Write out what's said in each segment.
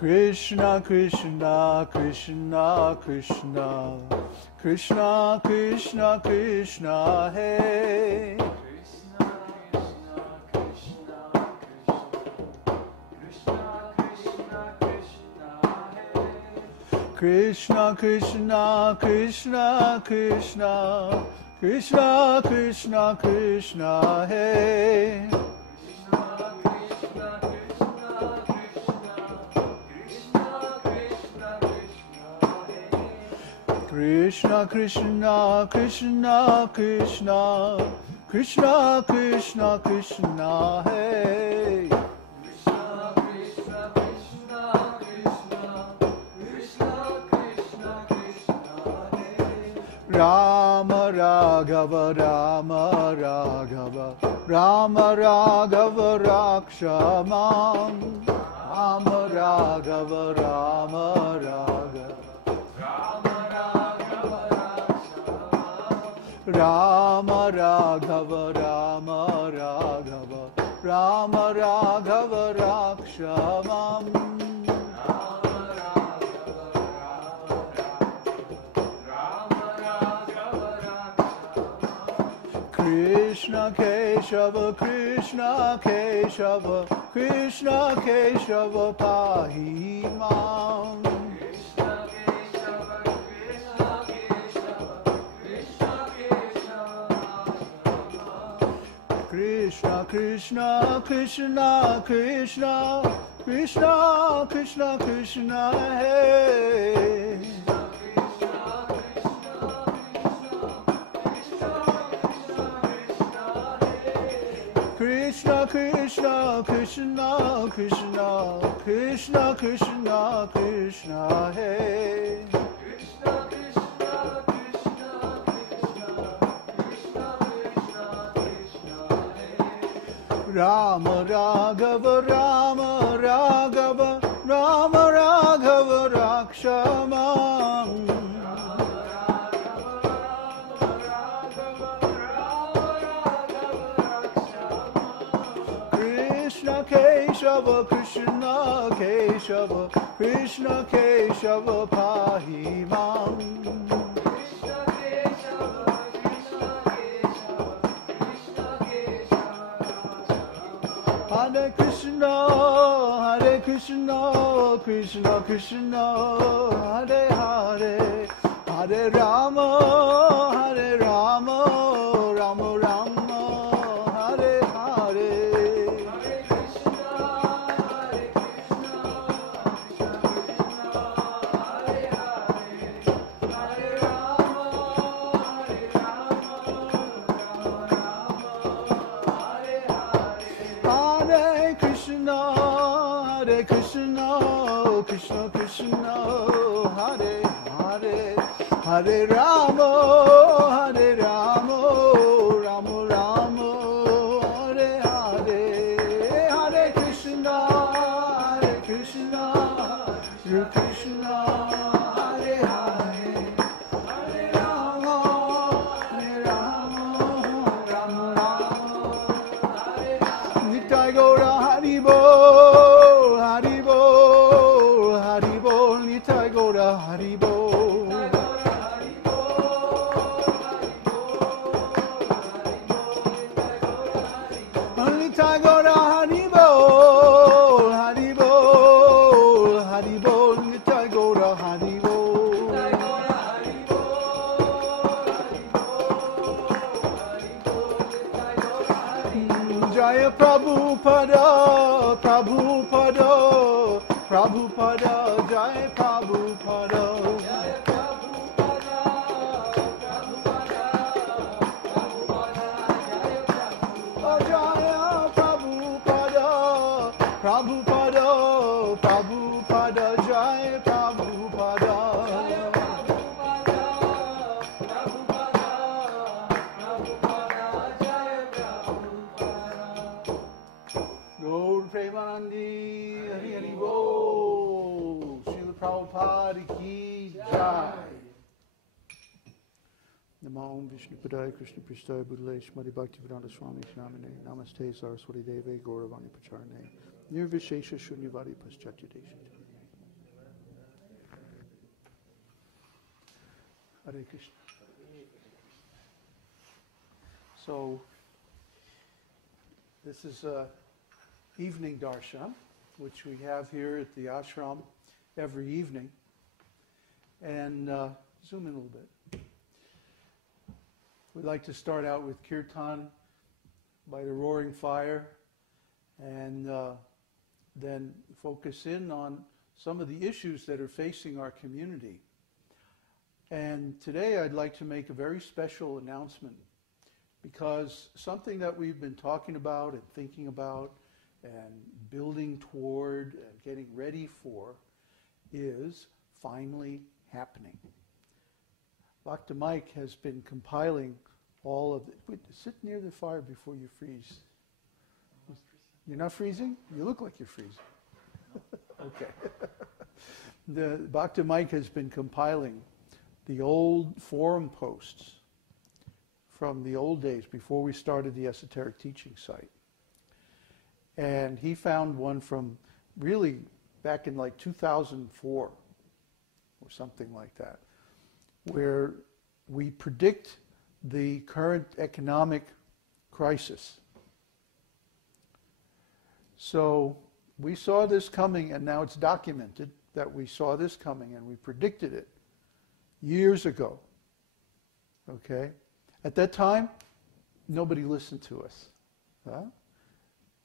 Krishna Krishna Krishna Krishna Krishna Krishna Krishna Hey Krishna Krishna Krishna Krishna Krishna Krishna Krishna Hey Krishna Krishna Krishna Krishna Krishna Krishna Krishna Hey Rama Raghava Rama Raghava Rama Raghava Rakshamam Rama Raghava Rama Raghava Rama Raghava Rama Raghava Rama Raghava Rakshamam Krishna Keshava Krishna Keshava Krishna Keshava Pahi Mam Krishna Krishna Krishna Krishna Krishna Krishna Krishna Hey Krishna Krishna Krishna Krishna Krishna Krishna Krishna Hey Krishna Krishna Krishna Krishna Krishna Krishna Hey Rama Raghava Rama Raghava Rama Raghava Rakshamam Krishna Keshava Krishna Keshava Krishna Keshava Pahi Mam Krishna Keshava Krishna Keshava Krishna Keshava Hare Krishna Hare Krishna Krishna Krishna Hare Hare Hare Rama Hare Rama Rama Rama Hare Hare Krishna Krishna Hare Hare Hare Rama Hare Rama Rama Rama Hare Hare Hare Krishna Hare Krishna Hare Krishna Hare Hare Hare Rama Hare Rama Rama Rama Hare Hare Nitai Gaura Haribol Haribol Haribol Nitai Gaura Haribol Nitai Gaura Haribol Haribol Haribol Nitai Gaura Haribol Jaya Prabhupada Prabhupada Prabhupada Jaya Prabhupada Jaya Prabhupada Jaya Prabhupada Prabhupada Prabhupada Jaya Prabhupada Gaur Premanandi Hari Hari Bol Srila Prabhupada Ki Jai Namo Om Vishnu Padaya Krishna Prasthaya Buddhale Shmati Bhakti Vedanta Swami Shamane Namaste Saraswati Deve Gauravani Pacharane Nirvishesha Shunyavadi Paschatya Desha Hare Krishna. So, this is evening darshan, which we have here at the ashram every evening. And zoom in a little bit. We'd like to start out with kirtan by the roaring fire, and then focus in on some of the issues that are facing our community. And today I'd like to make a very special announcement, because something that we've been talking about and thinking about and building toward and getting ready for is finally happening. Dr. Mike has been compiling all of the... Wait, sit near the fire before you freeze. You're not freezing? You look like you're freezing. Okay. Dr. Mike has been compiling the old forum posts from the old days before we started the esoteric teaching site. And he found one from really back in like 2004 or something like that, where we predict the current economic crisis. So we saw this coming, and now it's documented that we saw this coming and we predicted it years ago. Okay? At that time, nobody listened to us. Huh?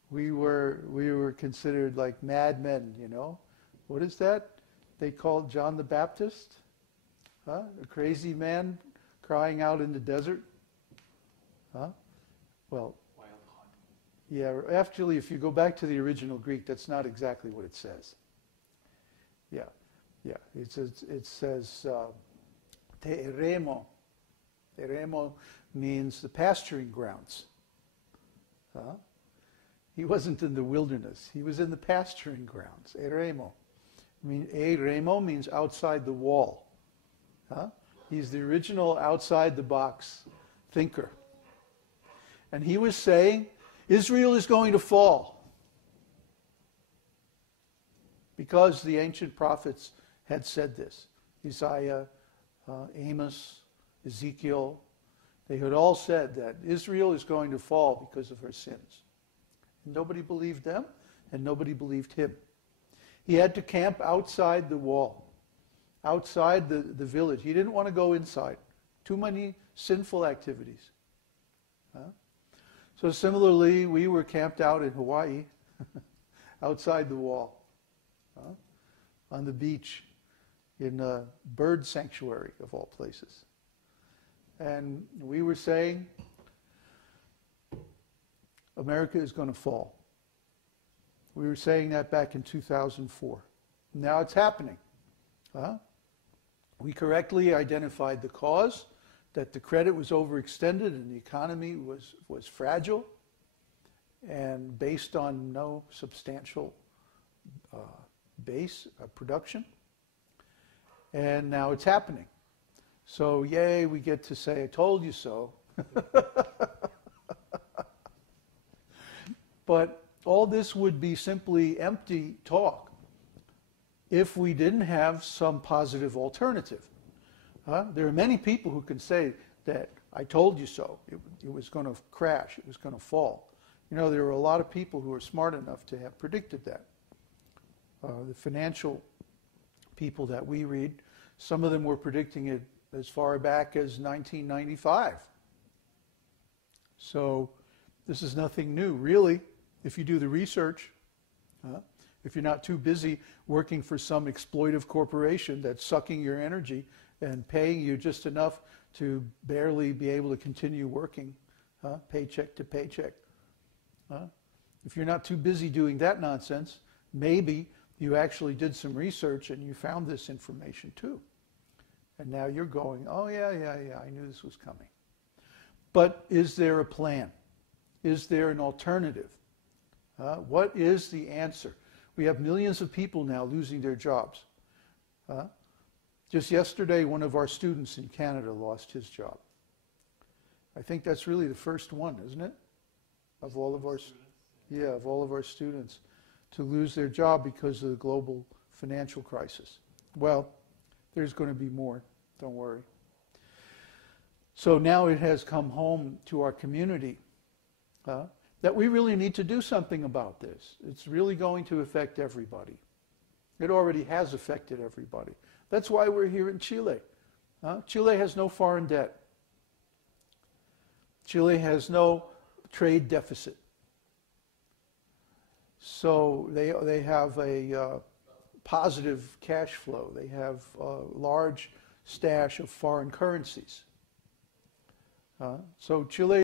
We were considered like madmen, you know. What is that? They called John the Baptist? Huh? A crazy man crying out in the desert? Huh? Well, yeah, actually, if you go back to the original Greek, that's not exactly what it says. Yeah. It says te eremo. Eremo means the pasturing grounds. Huh? He wasn't in the wilderness. He was in the pasturing grounds. Eremo. Eremo means outside the wall. Huh? He's the original outside-the-box thinker. And he was saying, Israel is going to fall. Because the ancient prophets had said this. Isaiah, Amos, Ezekiel, they had all said that Israel is going to fall because of her sins. And nobody believed them, and nobody believed him. He had to camp outside the wall, outside the village. He didn't want to go inside. Too many sinful activities. Huh? So similarly, we were camped out in Hawaii, outside the wall, on the beach, in a bird sanctuary of all places. And we were saying, America is going to fall. We were saying that back in 2004. Now it's happening. We correctly identified the cause, that the credit was overextended and the economy was fragile and based on no substantial base of production. And now it's happening. So yay, we get to say, I told you so. But all this would be simply empty talk if we didn't have some positive alternative. There are many people who can say that I told you so. It was going to crash. It was going to fall. You know, there are a lot of people who are smart enough to have predicted that. The financial people that we read, some of them were predicting it as far back as 1995. So this is nothing new, really, if you do the research. If you're not too busy working for some exploitive corporation that's sucking your energy and paying you just enough to barely be able to continue working, paycheck to paycheck. If you're not too busy doing that nonsense, maybe you actually did some research and you found this information too. And now you're going, oh yeah, I knew this was coming. But is there a plan? Is there an alternative? What is the answer? We have millions of people now losing their jobs. Just yesterday, one of our students in Canada lost his job. I think that's really the first one, isn't it? Of all of our students to lose their job because of the global financial crisis. Well, there's going to be more. Don't worry. So now it has come home to our community that we really need to do something about this. It's really going to affect everybody. It already has affected everybody. That's why we're here in Chile. Chile has no foreign debt. Chile has no trade deficit. So they have a positive cash flow. They have a large stash of foreign currencies. So Chile